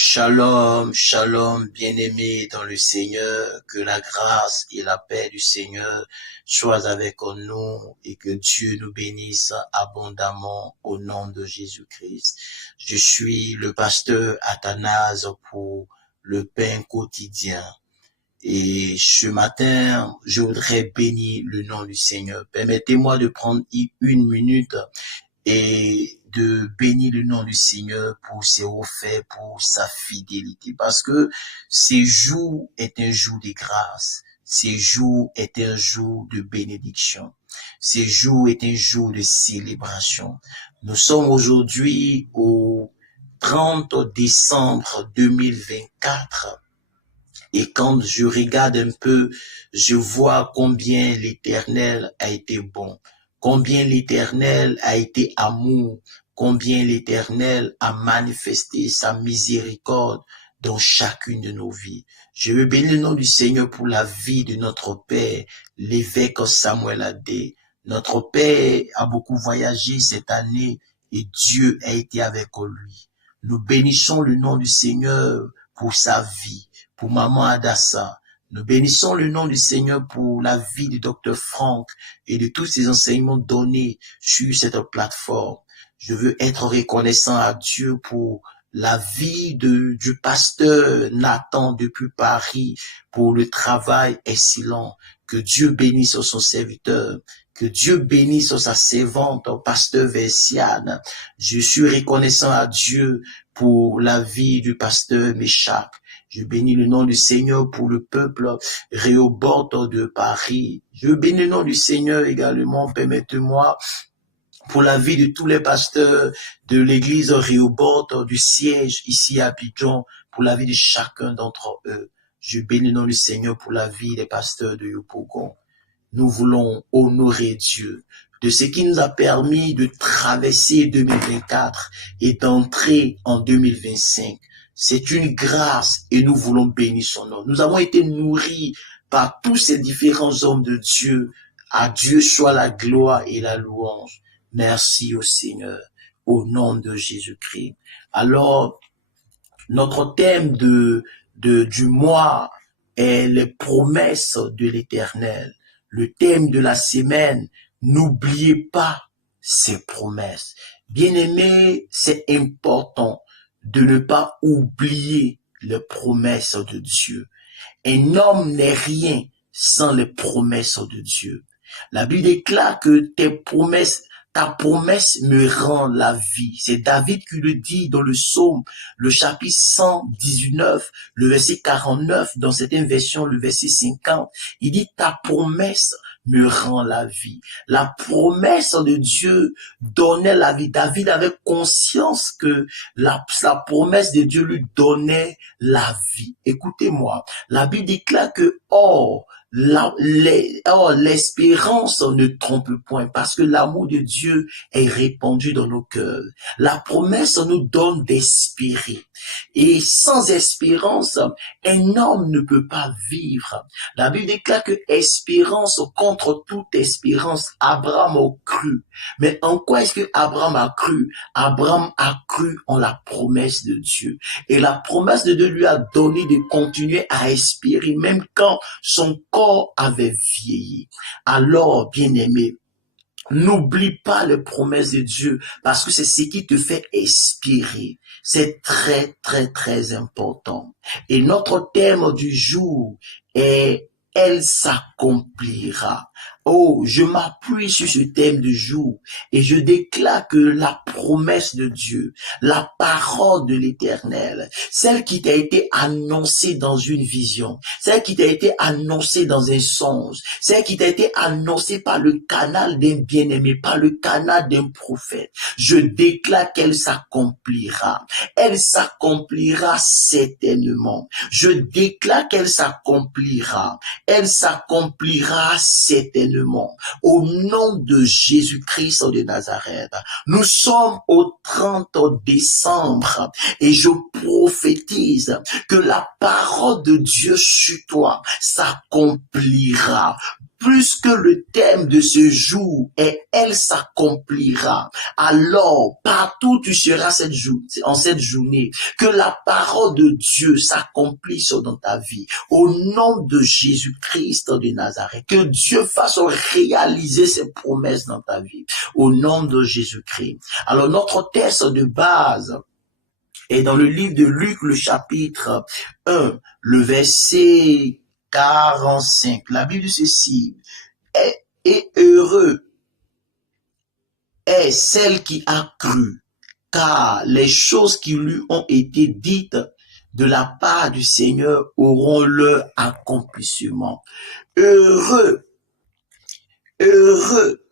Shalom, shalom, bien-aimés dans le Seigneur, que la grâce et la paix du Seigneur soient avec nous et que Dieu nous bénisse abondamment au nom de Jésus-Christ. Je suis le pasteur Athanase pour le pain quotidien. Et ce matin, je voudrais bénir le nom du Seigneur. Permettez-moi de prendre une minute et de bénir le nom du Seigneur pour ses faits, pour sa fidélité. Parce que ce jour est un jour de grâce. Ce jour est un jour de bénédiction. Ce jour est un jour de célébration. Nous sommes aujourd'hui au 30 décembre 2024. Et quand je regarde un peu, je vois combien l'Éternel a été bon, combien l'Éternel a été amour, combien l'Éternel a manifesté sa miséricorde dans chacune de nos vies. Je veux bénir le nom du Seigneur pour la vie de notre Père, l'évêque Samuel Adé. Notre Père a beaucoup voyagé cette année et Dieu a été avec lui. Nous bénissons le nom du Seigneur pour sa vie. Pour Maman Adassa, nous bénissons le nom du Seigneur pour la vie du docteur Franck et de tous ces enseignements donnés sur cette plateforme. Je veux être reconnaissant à Dieu pour la vie du pasteur Nathan depuis Paris, pour le travail excellent. Que Dieu bénisse son serviteur. Que Dieu bénisse sa servante, pasteur Versiane. Je suis reconnaissant à Dieu pour la vie du pasteur Méchac. Je bénis le nom du Seigneur pour le peuple Réhobot de Paris. Je bénis le nom du Seigneur également, permettez-moi, pour la vie de tous les pasteurs de l'église Réhobot du siège ici à Abidjan, pour la vie de chacun d'entre eux. Je bénis le nom du Seigneur pour la vie des pasteurs de Yopougon. Nous voulons honorer Dieu de ce qui nous a permis de traverser 2024 et d'entrer en 2025. C'est une grâce et nous voulons bénir son nom. Nous avons été nourris par tous ces différents hommes de Dieu. À Dieu soit la gloire et la louange. Merci au Seigneur, au nom de Jésus-Christ. Alors, notre thème du mois est les promesses de l'Éternel. Le thème de la semaine, n'oubliez pas ces promesses. Bien-aimés, c'est important de ne pas oublier les promesses de Dieu. Un homme n'est rien sans les promesses de Dieu. La Bible déclare que ta promesse me rend la vie. C'est David qui le dit dans le psaume, le chapitre 119, le verset 49, dans certaines versions, le verset 50. Il dit, ta promesse me rend la vie. La promesse de Dieu donnait la vie. David avait conscience que la promesse de Dieu lui donnait la vie. Écoutez-moi, la Bible déclare que, l'espérance ne trompe point parce que l'amour de Dieu est répandu dans nos cœurs. La promesse nous donne d'espérer. Et sans espérance, un homme ne peut pas vivre. La Bible déclare que espérance contre toute espérance, Abraham a cru. Mais en quoi est-ce que Abraham a cru? Abraham a cru en la promesse de Dieu. Et la promesse de Dieu lui a donné de continuer à espérer, même quand son corps avait vieilli. Alors, bien-aimé, n'oublie pas les promesses de Dieu parce que c'est ce qui te fait espérer. C'est très, très, très important. Et notre thème du jour est « Elle s'accomplira ». Oh, je m'appuie sur ce thème du jour et je déclare que la promesse de Dieu, la parole de l'Éternel, celle qui t'a été annoncée dans une vision, celle qui t'a été annoncée dans un songe, celle qui t'a été annoncée par le canal d'un bien-aimé, par le canal d'un prophète, je déclare qu'elle s'accomplira. Elle s'accomplira certainement. Je déclare qu'elle s'accomplira. Elle s'accomplira certainement. Au nom de Jésus-Christ de Nazareth, nous sommes au 30 décembre et je prophétise que la parole de Dieu sur toi s'accomplira. plus que le thème de ce jour est elle s'accomplira, alors partout où tu seras en cette journée, que la parole de Dieu s'accomplisse dans ta vie. Au nom de Jésus-Christ de Nazareth, que Dieu fasse réaliser ses promesses dans ta vie. Au nom de Jésus-Christ. Alors notre texte de base est dans le livre de Luc, le chapitre 1, le verset 45. La Bible dit ceci: et heureux est celle qui a cru, car les choses qui lui ont été dites de la part du Seigneur auront leur accomplissement. Heureux, heureux,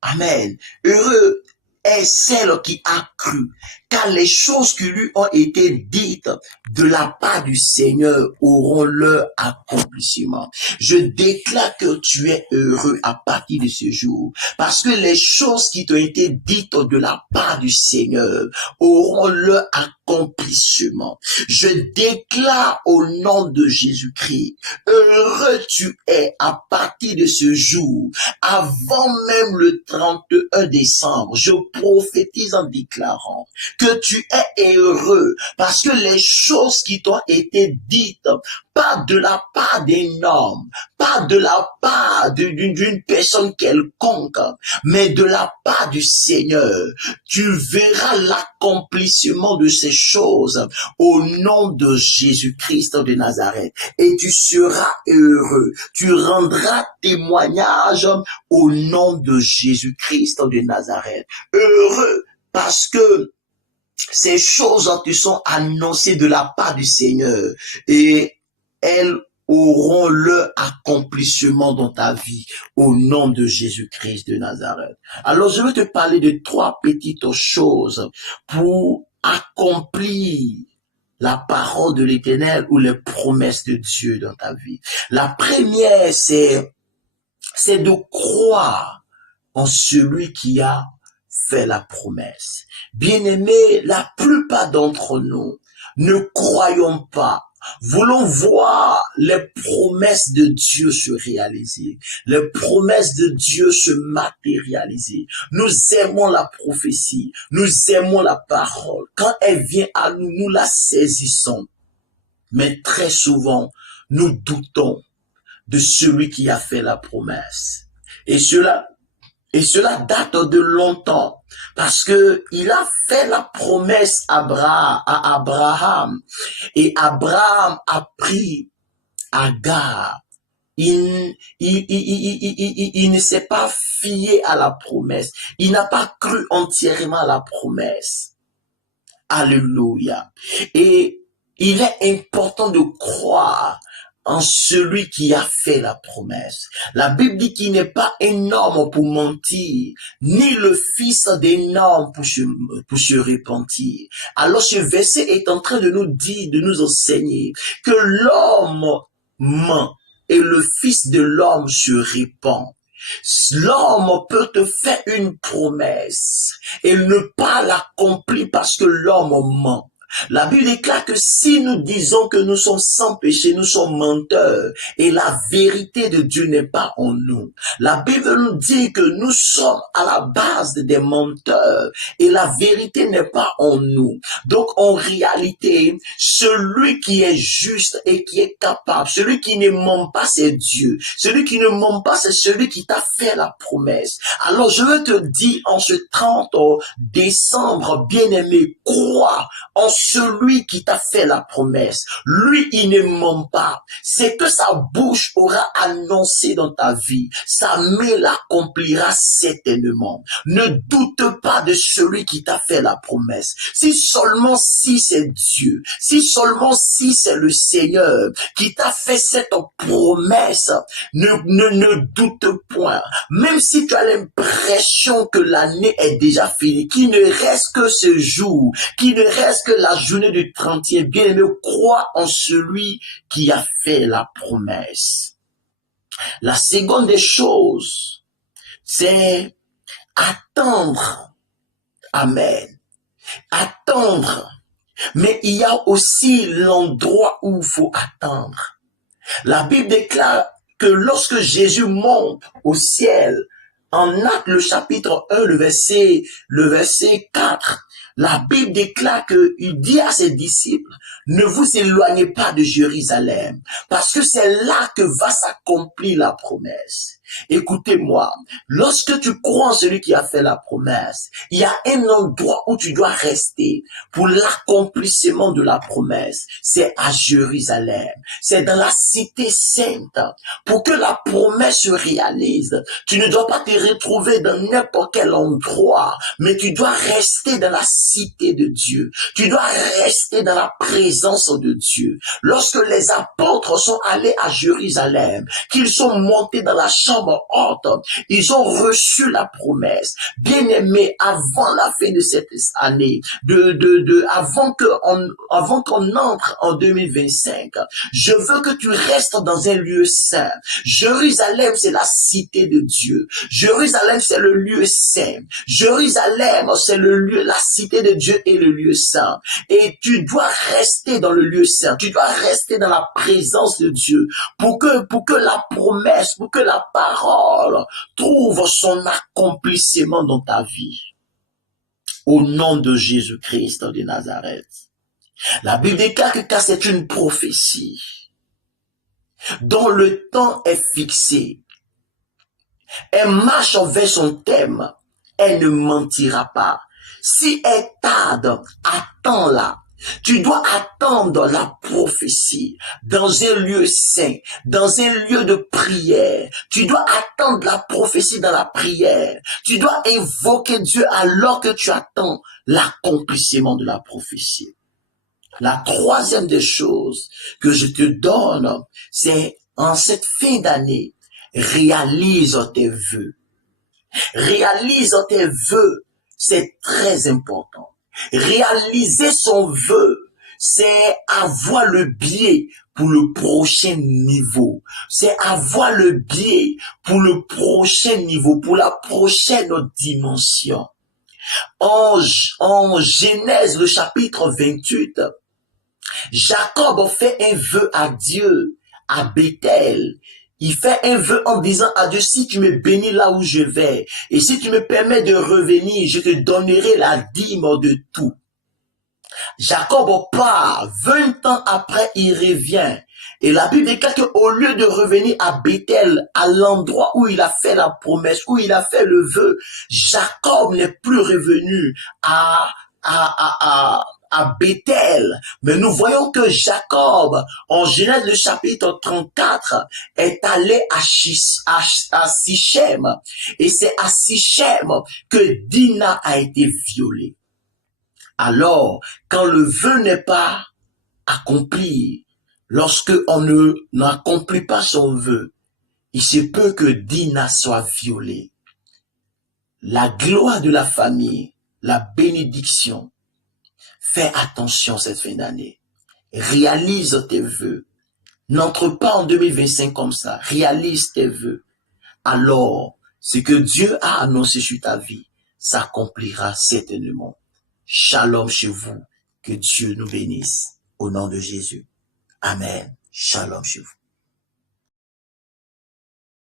amen, heureux est celle qui a cru, car les choses qui lui ont été dites de la part du Seigneur auront leur accomplissement. Je déclare que tu es heureux à partir de ce jour, parce que les choses qui t'ont été dites de la part du Seigneur auront leur accomplissement. Je déclare au nom de Jésus-Christ, heureux tu es à partir de ce jour, avant même le 31 décembre, je prophétise en déclarant que tu es heureux parce que les choses qui t'ont été dites, pas de la part d'un homme, pas de la part d'une personne quelconque, mais de la part du Seigneur, tu verras l'accomplissement de ces choses au nom de Jésus-Christ de Nazareth et tu seras heureux. Tu rendras témoignage au nom de Jésus-Christ de Nazareth. Heureux parce que ces choses te sont annoncées de la part du Seigneur et elles auront leur accomplissement dans ta vie au nom de Jésus-Christ de Nazareth. Alors je vais te parler de 3 petites choses pour accomplir la parole de l'Éternel ou les promesses de Dieu dans ta vie. La première, c'est de croire en celui qui a fait la promesse. Bien-aimés, la plupart d'entre nous ne croyons pas. Voulons voir les promesses de Dieu se réaliser, les promesses de Dieu se matérialiser. Nous aimons la prophétie, nous aimons la parole. Quand elle vient à nous, nous la saisissons. Mais très souvent, nous doutons de celui qui a fait la promesse. Et cela date de longtemps parce que il a fait la promesse à Abraham et Abraham a pris Agar. Il ne s'est pas fié à la promesse. Il n'a pas cru entièrement à la promesse. Alléluia. Et il est important de croire en celui qui a fait la promesse. La Bible dit qu'il n'est pas un homme pour mentir, ni le fils d'un homme pour se repentir. Alors ce verset est en train de nous dire, de nous enseigner que l'homme ment et le fils de l'homme se répand. L'homme peut te faire une promesse et ne pas l'accomplir parce que l'homme ment. La Bible déclare que si nous disons que nous sommes sans péché, nous sommes menteurs et la vérité de Dieu n'est pas en nous. La Bible nous dit que nous sommes à la base des menteurs et la vérité n'est pas en nous. Donc en réalité, celui qui est juste et qui est capable, celui qui ne ment pas, c'est Dieu. Celui qui ne ment pas, c'est celui qui t'a fait la promesse. Alors je veux te dire en ce 30 décembre, bien-aimé, crois en celui qui t'a fait la promesse. Lui, il ne ment pas. C'est que sa bouche aura annoncé dans ta vie. Sa main l'accomplira certainement. Ne doute pas de celui qui t'a fait la promesse. Si seulement si c'est Dieu, si seulement si c'est le Seigneur qui t'a fait cette promesse, ne doute point. Même si tu as l'impression que l'année est déjà finie, qu'il ne reste que ce jour, qu'il ne reste que la journée du 30e, bien-aimé, crois en celui qui a fait la promesse. La seconde des choses, c'est attendre. Amen. Attendre. Mais il y a aussi l'endroit où il faut attendre. La Bible déclare que lorsque Jésus monte au ciel, en Actes le chapitre 1, le verset 4, la Bible déclare qu'il dit à ses disciples, ne vous éloignez pas de Jérusalem, parce que c'est là que va s'accomplir la promesse. Écoutez-moi, lorsque tu crois en celui qui a fait la promesse, il y a un endroit où tu dois rester pour l'accomplissement de la promesse. C'est à Jérusalem. C'est dans la cité sainte. Pour que la promesse se réalise, tu ne dois pas te retrouver dans n'importe quel endroit, mais tu dois rester dans la cité de Dieu. Tu dois rester dans la présence de Dieu. Lorsque les apôtres sont allés à Jérusalem, qu'ils sont montés dans la chambre haute, ils ont reçu la promesse. Bien-aimés, avant la fin de cette année, avant qu'on entre en 2025, je veux que tu restes dans un lieu saint. Jérusalem, c'est la cité de Dieu. Jérusalem, c'est le lieu saint. Jérusalem, c'est le lieu, la cité de Dieu et le lieu saint. Et tu dois rester dans le lieu saint. Tu dois rester dans la présence de Dieu pour que la promesse, pour que la parole trouve son accomplissement dans ta vie. Au nom de Jésus-Christ de Nazareth. La Bible déclare que car c'est une prophétie dont le temps est fixé, elle marche vers son thème, elle ne mentira pas. Si elle tarde, attends-la. Tu dois attendre la prophétie dans un lieu saint, dans un lieu de prière. Tu dois attendre la prophétie dans la prière. Tu dois invoquer Dieu alors que tu attends l'accomplissement de la prophétie. La troisième des choses que je te donne, c'est en cette fin d'année, réalise tes vœux. Réalise tes vœux, c'est très important. Réaliser son vœu, c'est avoir le biais pour le prochain niveau. C'est avoir le biais pour le prochain niveau, pour la prochaine dimension. En Genèse, le chapitre 28, Jacob fait un vœu à Dieu, à Bethel. Il fait un vœu en disant à Dieu, si tu me bénis là où je vais, et si tu me permets de revenir, je te donnerai la dîme de tout. Jacob part, 20 ans après, il revient. Et la Bible déclare qu'au lieu de revenir à Bethel, à l'endroit où il a fait la promesse, où il a fait le vœu, Jacob n'est plus revenu à Bethel. Mais nous voyons que Jacob, en Genèse le chapitre 34, est allé à Sichem. Et c'est à Sichem que Dina a été violée. Alors, quand le vœu n'est pas accompli, lorsque on n'accomplit pas son vœu, il se peut que Dina soit violée. La gloire de la famille, la bénédiction. Fais attention cette fin d'année. Réalise tes vœux. N'entre pas en 2025 comme ça. Réalise tes vœux. Alors, ce que Dieu a annoncé sur ta vie s'accomplira certainement. Shalom chez vous. Que Dieu nous bénisse. Au nom de Jésus. Amen. Shalom chez vous.